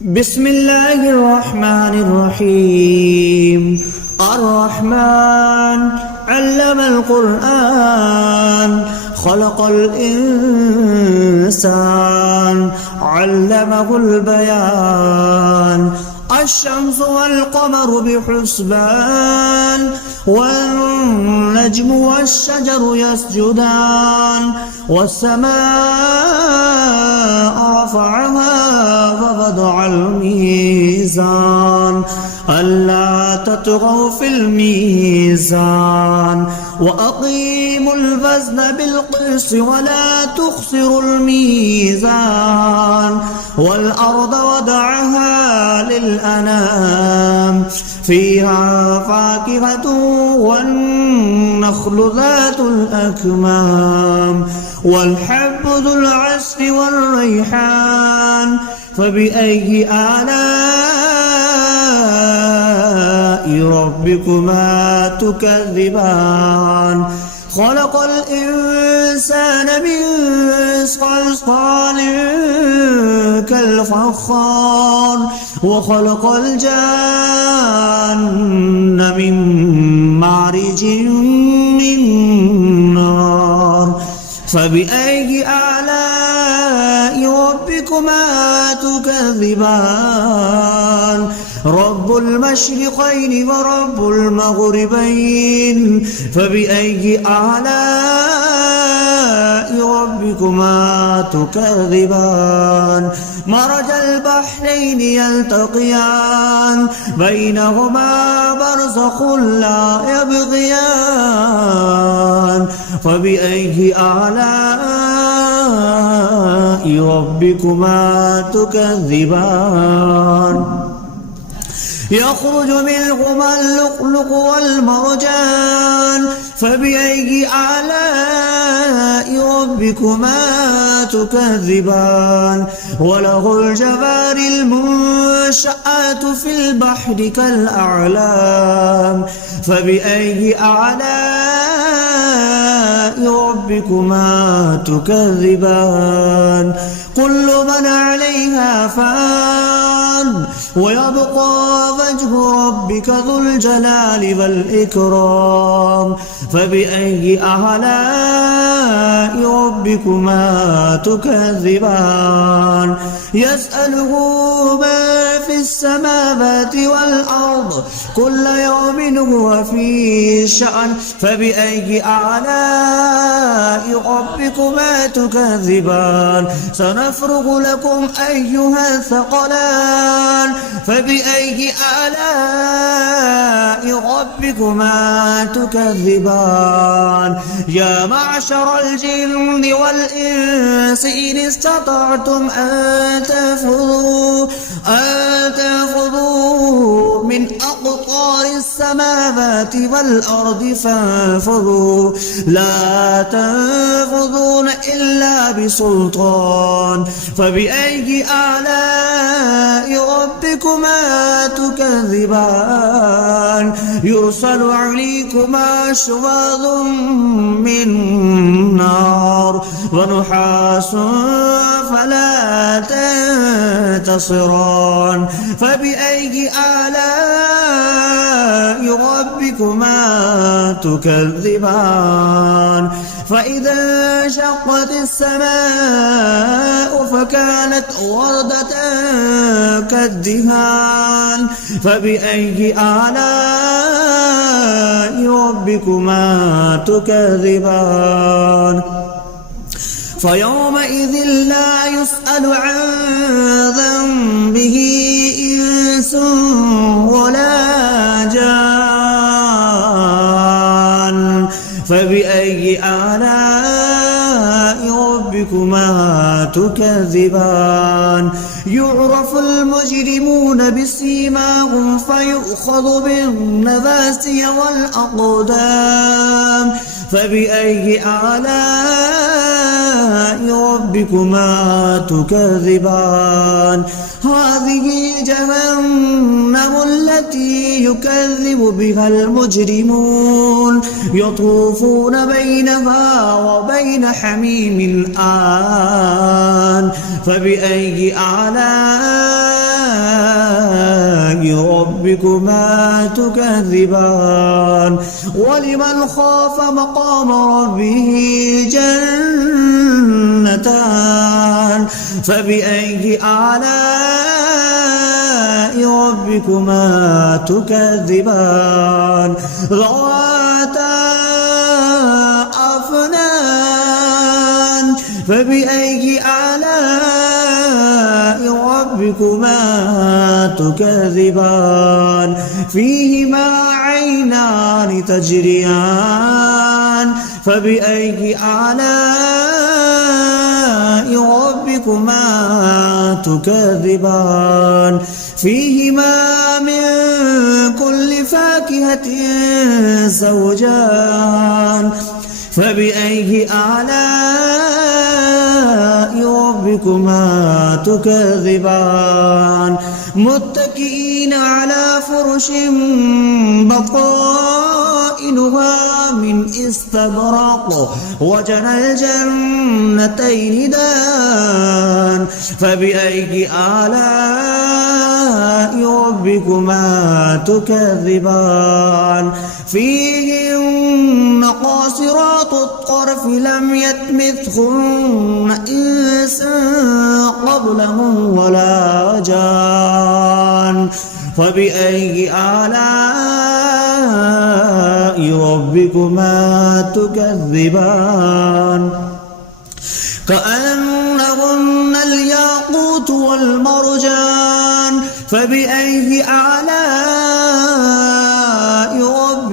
بسم الله الرحمن الرحيم. الرحمن علم القرآن خلق الإنسان علمه البيان. الشمس والقمر بحسبان والنجم والشجر يسجدان والسماء رفعها ووضع الميزان ألا تطغوا في الميزان وأقيموا الوزن بالقسط ولا تخسروا الميزان والأرض وضعها للأنام فيها فاكهة والنخل ذات الأكمام والحب ذو العصف والريحان فبأي آلاء ربكما تكذبان. خلق الإنسان من صلصال كالفخار وخلق الجان من مارج من نار فبأي آلاء ربكما تكذبان. رب المشرقين ورب المغربين فبأي آلاء ربكما تكذبان. مرج البحرين يلتقيان بينهما برزخ لا يبغيان فبأي آلاء ربكما تكذبان. يخرج منهما اللؤلؤ والمرجان فبأي آلاء ربكما تكذبان. وله الجوار المنشآت في البحر كالأعلام فبأي آلاء ربكما تكذبان. كل من عليها فان ويبقى وجه ربك ذو الجلال والإكرام فبأي آلاء ربكما تكذبان. يسأله ما في السماوات والأرض كل يوم هو في شأن فبأي آلاء ربكما تكذبان. سنفرغ لكم أيها الثقلان فبأي آلاء ربكما تكذبان. يا معشر الجن والإنس إن استطعتم أن تنفذوا من أقطار السماوات والأرض فانفذوا لا تنفذون إلا بسلطان فبأي آلاء ربكما تكذبان. يرسل عليكما شواظ من نار ونحاس فلا تنتصران فبأي آلاء ربكما تكذبان. فإذا انشقت السماء فكانت وردة كالدهان فبأي آلاء ربكما تكذبان. فيومئذ لا يسأل عن ذنبه إنس ولا جان فبأي آلاء ربكما تكذبان. يعرف المجرمون بسيماهم فيؤخذ بالنواسي والأقدام فبأي آلاء ربكما تكذبان. هذه جهنم التي يكذب بها المجرمون يطوفون بينها وبين حميم آن فبأي آلاء ربكما تكذبان ولمن خاف مقام ربه جنتان فبأي آلاء ربكما تكذبان ذواتا أفنان فبأي آلاء ربكما تكذبان فيهما عينان تجريان فبأي آلاء ربكما تكذبان فيهما من كل فاكهة زوجان فبأي آلاء ربكما تكذبان متكئين على فرش بطائنها من استبرق وجنى الجنتين دان فبأي آلاء ربكما تكذبان فيهن قاصرات الطرف لم يطمثهن إنس قبلهم ولا جان فبأي آلاء ربكما تكذبان كأنهن الياقوت والمرجان فبأي آلاء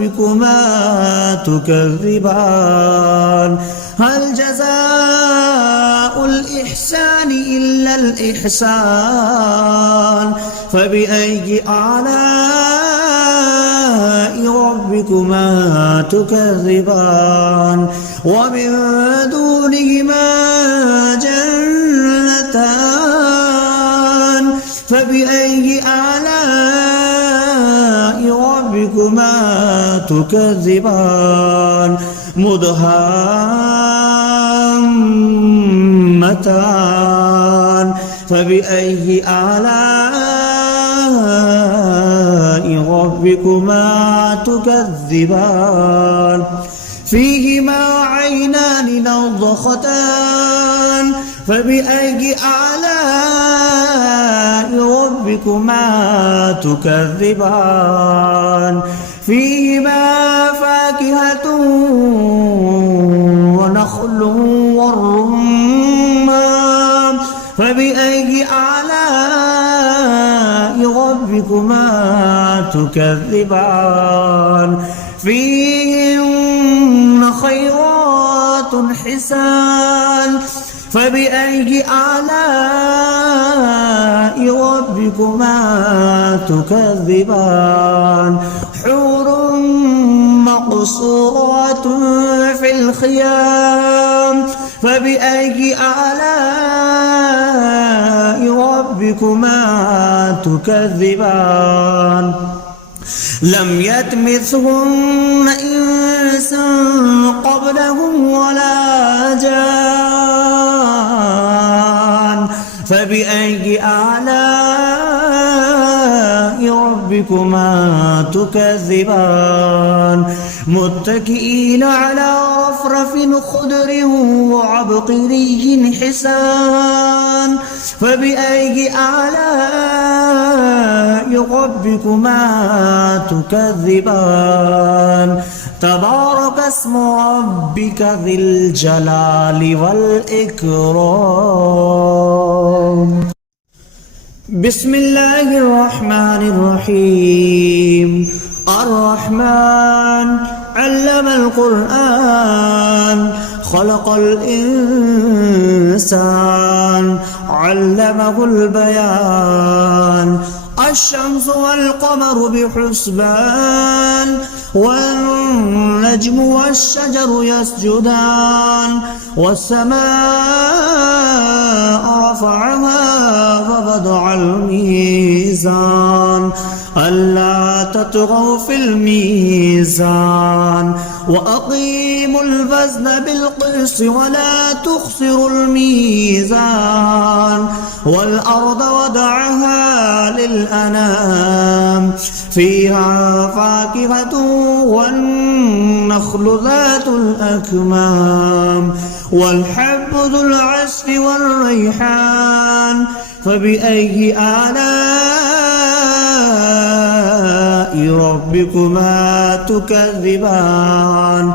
ربكما تكذبان هل جزاء الإحسان إلا الإحسان فبأي آلاء ربكما تكذبان ومن دونهما جنتان فبأي آلاء ربكما تكذبان مدهامتان فبأي آلاء ربكما تكذبان فيهما عينان نضختان فبأي آلاء ربكما تكذبان فيهما فاكهة ونخل والرمان فبأي آلاء ربكما تكذبان فيهن خيرات حسان فبأي آلاء ربكما تكذبان حور مقصورات في الخيام فبأي آلاء ربكما تكذبان لم يطمثهن إنس قبلهم ولا جان فبأي آلاء ربكما تكذبان متكئين على رفرف خضر وعبقري حسان فبأي آلاء ربكما تكذبان تبارك اسم ربك ذي الجلال والإكرام بسم الله الرحمن الرحيم الرحمن علم القرآن خلق الإنسان علمه البيان الشمس والقمر بحسبان والنجم والشجر يسجدان والسماء رفعها ووضع الميزان ألا تطغوا في الميزان وأقيموا الوزن بالقسط ولا تخسروا الميزان والأرض وضعها للأنام فيها فاكهة والنخل ذات الأكمام والحب ذو العصف والريحان فبأي آلاء ربكما تكذبان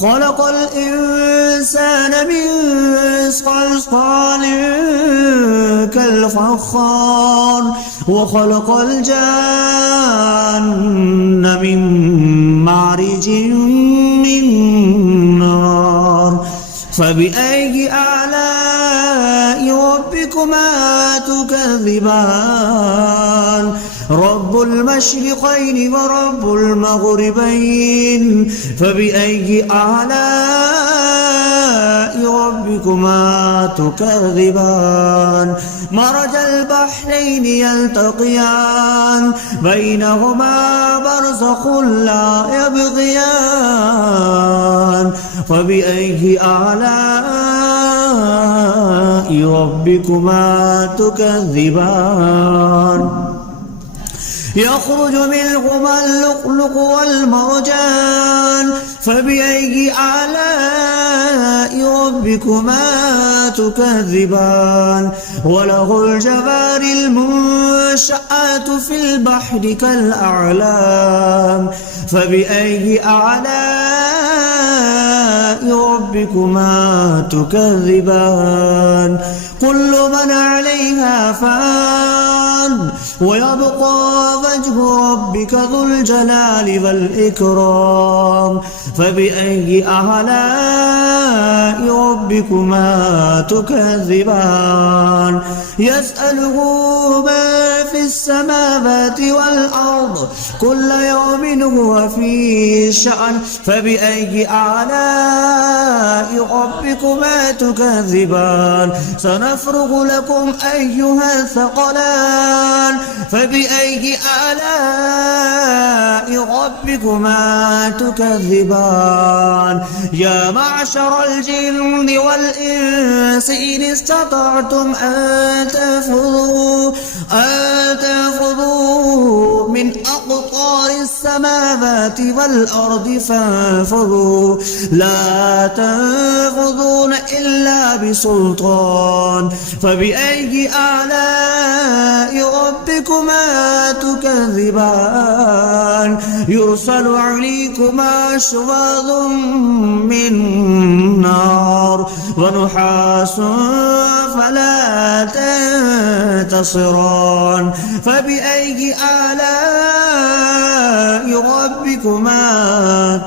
خلق الإنسان من صلصال كالفخار وخلق الجان من مارج من نار فبأي آلاء ربكما تكذبان رب المشرقين ورب المغربين فبأي آلاء ربكما تكذبان مرج البحرين يلتقيان بينهما برزخ لا يبغيان فبأي آلاء ربكما تكذبان يخرج منهما اللؤلؤ والمرجان فبأي آلاء ربكما تكذبان وله الجوار المنشآت في البحر كالأعلام فبأي آلاء ربكما تكذبان كل من عليها فان ويبقى وجه ربك ذو الجلال والإكرام فبأي آلاء ربكما تكذبان يسأله من في السماوات والأرض كل يوم هو في شأن فبأي آلاء ربكما تكذبان سنفرغ لكم أيها الثقلان فبأي آلاء ربكما تكذبان يا معشر الجن والإنس إن استطعتم أن تنفذوا من أقطار السماوات والأرض فانفذوا لا تنفذون إلا بسلطان فبأي آلاء ربكما تكذبان يرسل عليكما شواظ من نار ونحاس فلا تنتصران فبأي آلاء ربكما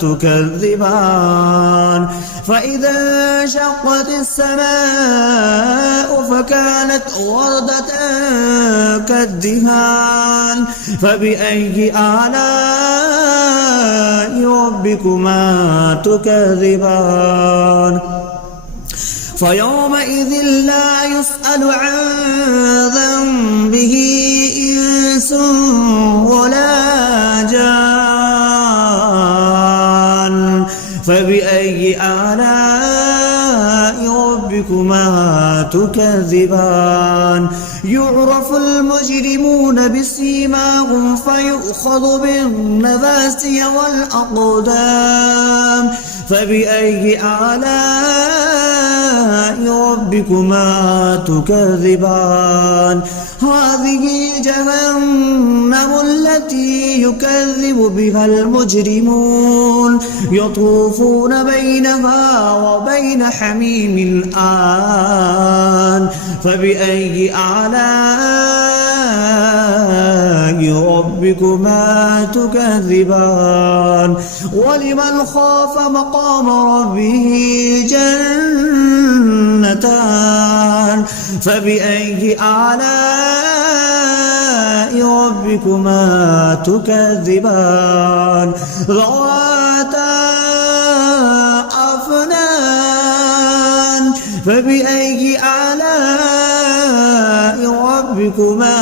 تكذبان فإذا انشقت السماء فكانت وردة كالدهان فبأي آلاء ربكما تكذبان فيومئذ لا يسأل عن ذنبه إنس ولا جان فبأي آلاء ربكما تكذبان يعرف المجرمون بسيماهم فيؤخذ بالنواسي والأقدام فبأي آلاء ربكما تكذبان هذه جهنم التي يكذب بها المجرمون يطوفون بينها وبين حميم آن فبأي آلاء ربكما تكذبان ولمن خاف مقام ربه جنتان فبأي آلاء ربكما تكذبان ذواتا أفنان فبأي آلاء ربكما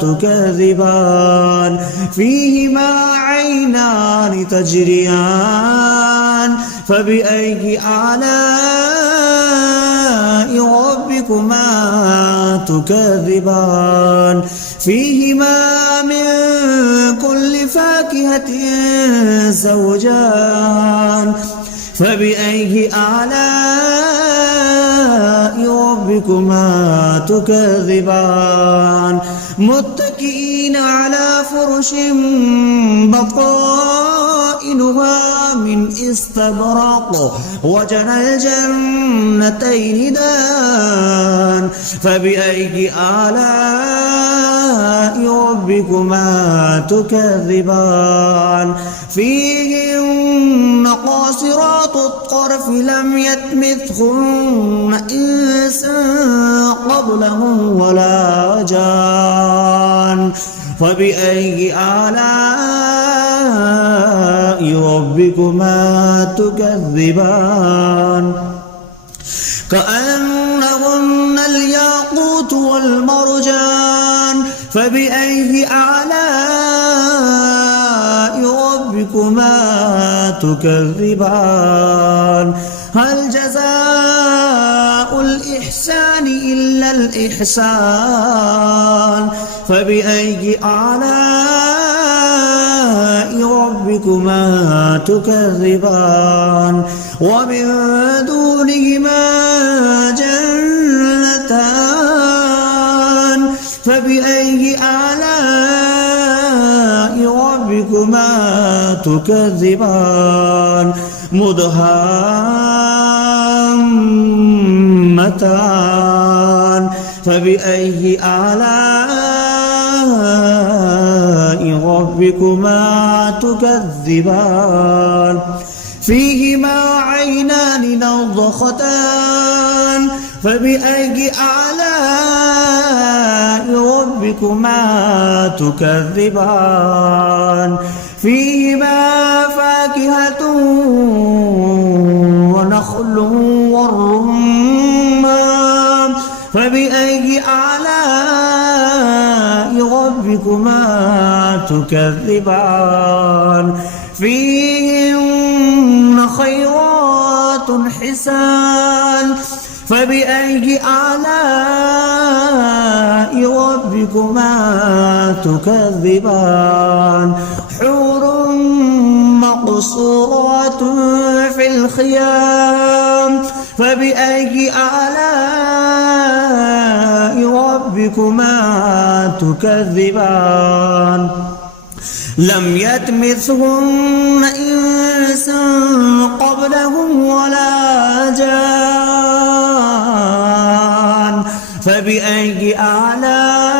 تكذبان فيهما عينان تجريان فبأي آلاء ربكما تكذبان فيهما من كل فاكهة زوجان فبأي آلاء ربكما تكذبان متكئين على فرش بطائنها من استبرق وجنى الجنتين دان فبأي آلاء ربكما تكذبان فيهن قاصرات الطرف لم يطمثهن إنس قبلهم ولا جان فبأي آلاء ربكما تكذبان كأنهن الياقوت والمرجان فبأي آلاء ربكما تكذبان هل جزاء الإحسان إلا الإحسان فبأي آلاء ربكما تكذبان ومن دونهما جنتان فبأي آلاء ربكما تكذبان مدهامتان فبأي آلاء ربكما تكذبان فيهما عينان نضختان فبأي آلاء ربكما تكذبان فيهما فاكهة ونخل والرمان فبأي آلاء ربكما تكذبان فيهن خيرات حسان فبأي آلاء ربكما تكذبان حور مقصورات في الخيام فبأي آلاء ربكما تكذبان لم يطمثهن إنس قبلهم ولا جان فبأي آلاء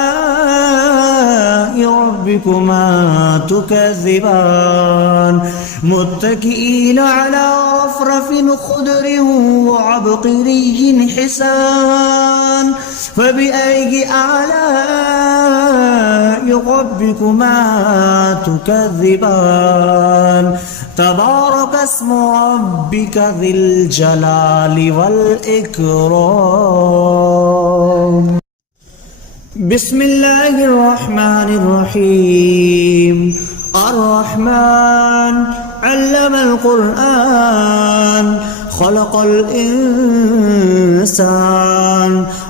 ربكما تكذبان متكئين على رفرف خضر وعبقري حسان فبأي آلاء ربكما تكذبان تبارك اسم ربك ذي الجلال والإكرام بسم الله الرحمن الرحيم الرحمن علم القرآن خلق الإنسان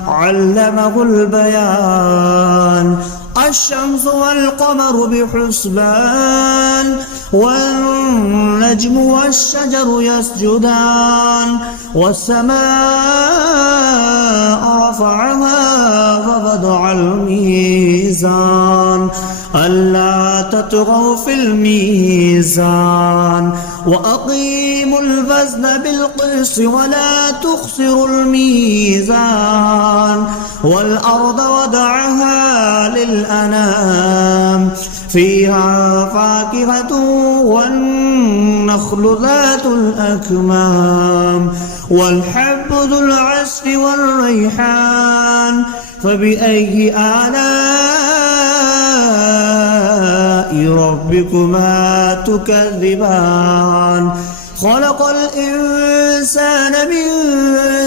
علمه البيان الشمس والقمر بحسبان والنجم والشجر يسجدان والسماء رفعها ووضع الميزان ألا تطغوا في الميزان وأقيموا الوزن بالقسط ولا تخسروا الميزان والأرض وضعها للأنام فيها فاكهة والنخل ذات الأكمام والحب ذو العصف والريحان فبأي آلاء ربكما تكذبان خلق الإنسان من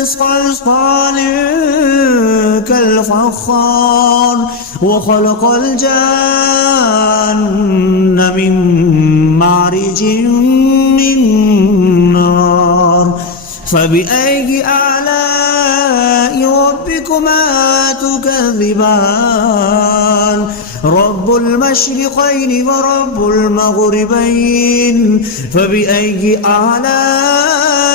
صلصال كالفخار وخلق الجان من مارج من نار فبأي آلاء ربكما تكذبان رب المشرقين ورب المغربين فبأي آلاء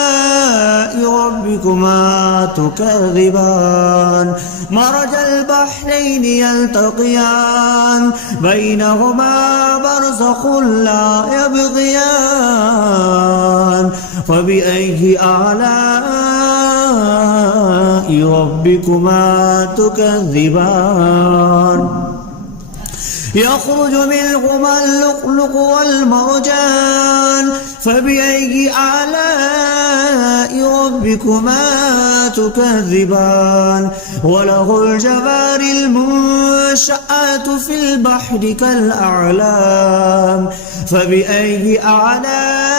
ربكما تكذبان مرج البحرين يلتقيان بينهما برزخ لا يبغيان فبأي آلاء ربكما تكذبان يخرج منهما اللؤلؤ والمرجان فبأي آلاء ربكما تكذبان وله الجوار المنشآت في البحر كالأعلام فبأي آلاء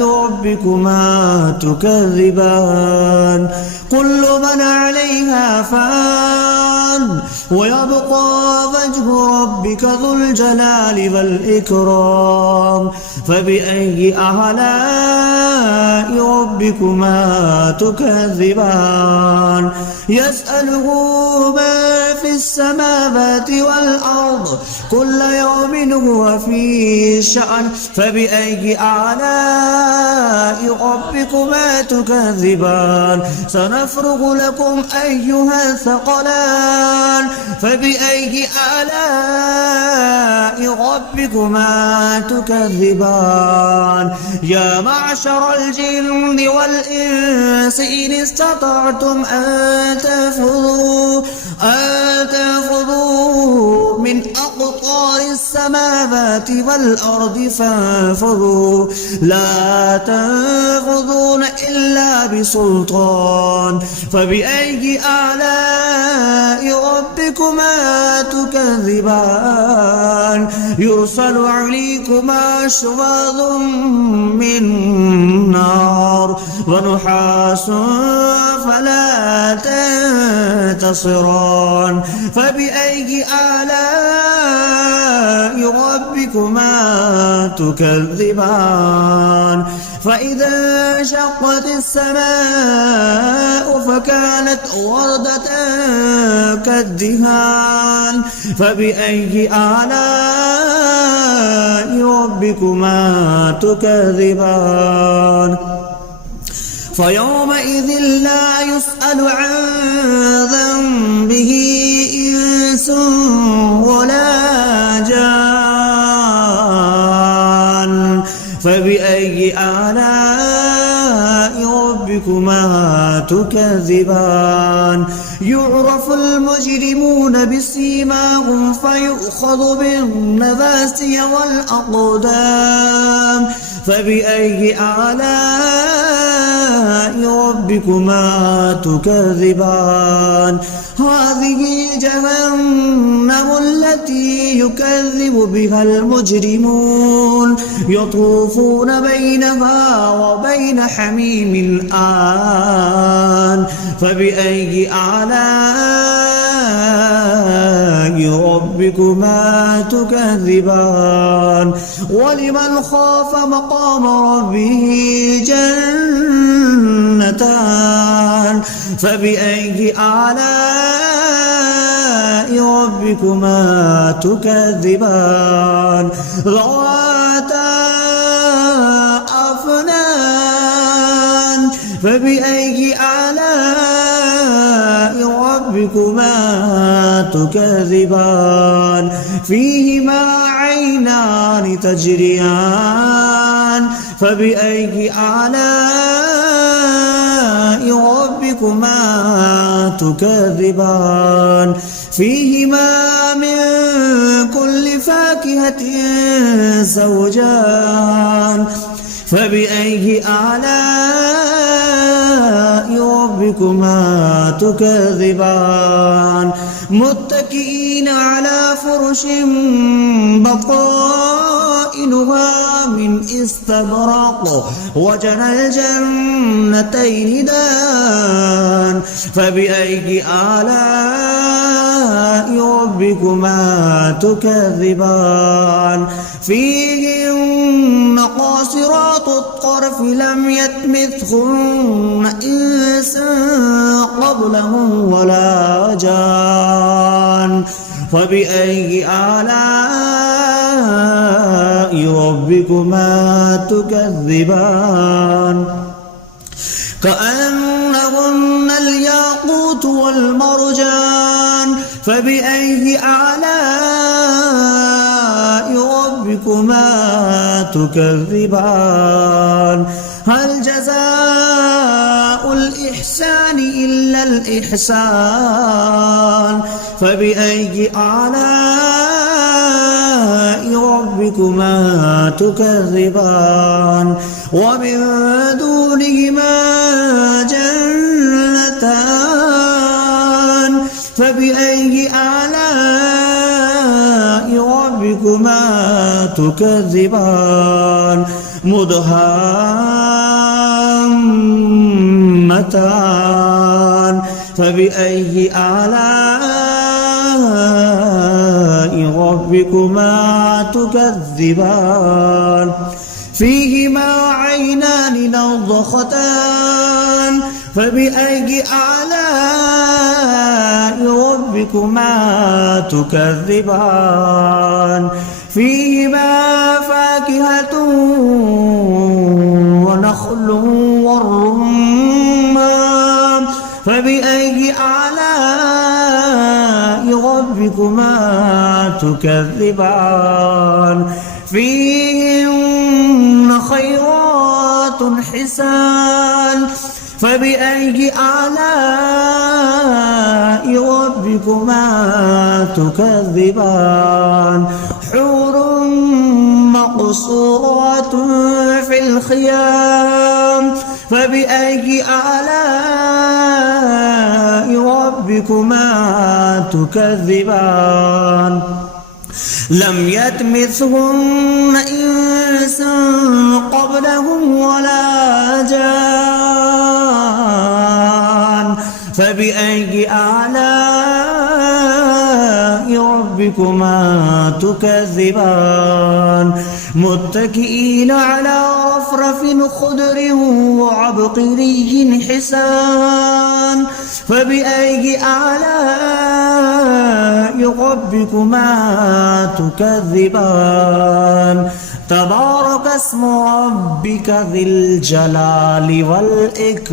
ربكما تكذبان كل من عليها فان ويبقى وجه ربك ذو الجلال والإكرام فبأي آلاء ربكما تكذبان يسأله من في السماوات والأرض كل يوم هو في شأن فبأي آلاء ربكما تكذبان سنفرغ لكم أيها الثقلان فبأي آلاء ربكما تكذبان يا معشر الجن والإنس إن استطعتم أن تنفذوا من أقطار السماوات والأرض فانفذوا لا تنفذون إلا بسلطان فبأي آلاء ربكما تكذبان يرسل عليكما شواظ من نار ونحاس فلا تنتصران فبأي آلاء ربكما تكذبان فإذا انشقت السماء فكانت وردة كالدهان فبأي آلاء ربكما تكذبان فيومئذ لا يسأل عن ذنبه إنس ولا جان فبأي آلاء ربكما تكذبان يعرف المجرمون بسيماهم فيؤخذ بالنواسي والأقدام فبأي آلاء ربكما تكذبان هذه جهنم التي يكذب بها المجرمون يطوفون بينها وبين حميم آن فبأي آلاء ربكما تكذبان ولمن خاف مقام ربه جنتان فبأي آلاء ربكما تكذبان ذواتا أفنان فبأي آلاء ربكما تكذبان فيهما عينان تجريان فبأي آلاء ربكما تكذبان فيهما من كل فاكهة زوجان فبأي آلاء ربكما تكذبان متكئين على فرش بطائنها من استبرق وجنى الجنتين دان فبأي آلاء ربكما ربكما تكذبان فيهن قاصرات الطرف لم يطمثهن إنس قبلهم ولا جان فبأي آلاء ربكما تكذبان كأنهن الياقوت والمرجان فبأي آلاء ربكما تكذبان هل جزاء الإحسان إلا الإحسان فبأي آلاء ربكما تكذبان ومن دونهما جنتان فبأي آلاء ربكما تكذبان مدهامتان فبأي آلاء ربكما تكذبان فيهما عينان نضختان فبأي آلاء ربكما تكذبان فيهما فاكهة ونخل والرمان فبأي آلاء ربكما تكذبان فيهن خيرات حسان فبأي آلاء ربكما تكذبان حور مقصورات في الخيام فبأي آلاء ربكما تكذبان لم يطمثهن إنس قبلهم ولا جان فبأي آلاء ربكما تكذبان متكئين على رفرف خضر وعبقري حسان فبأي آلاء ربكما تكذبان تبارك اسم ربك ذي الجلال والإكرام.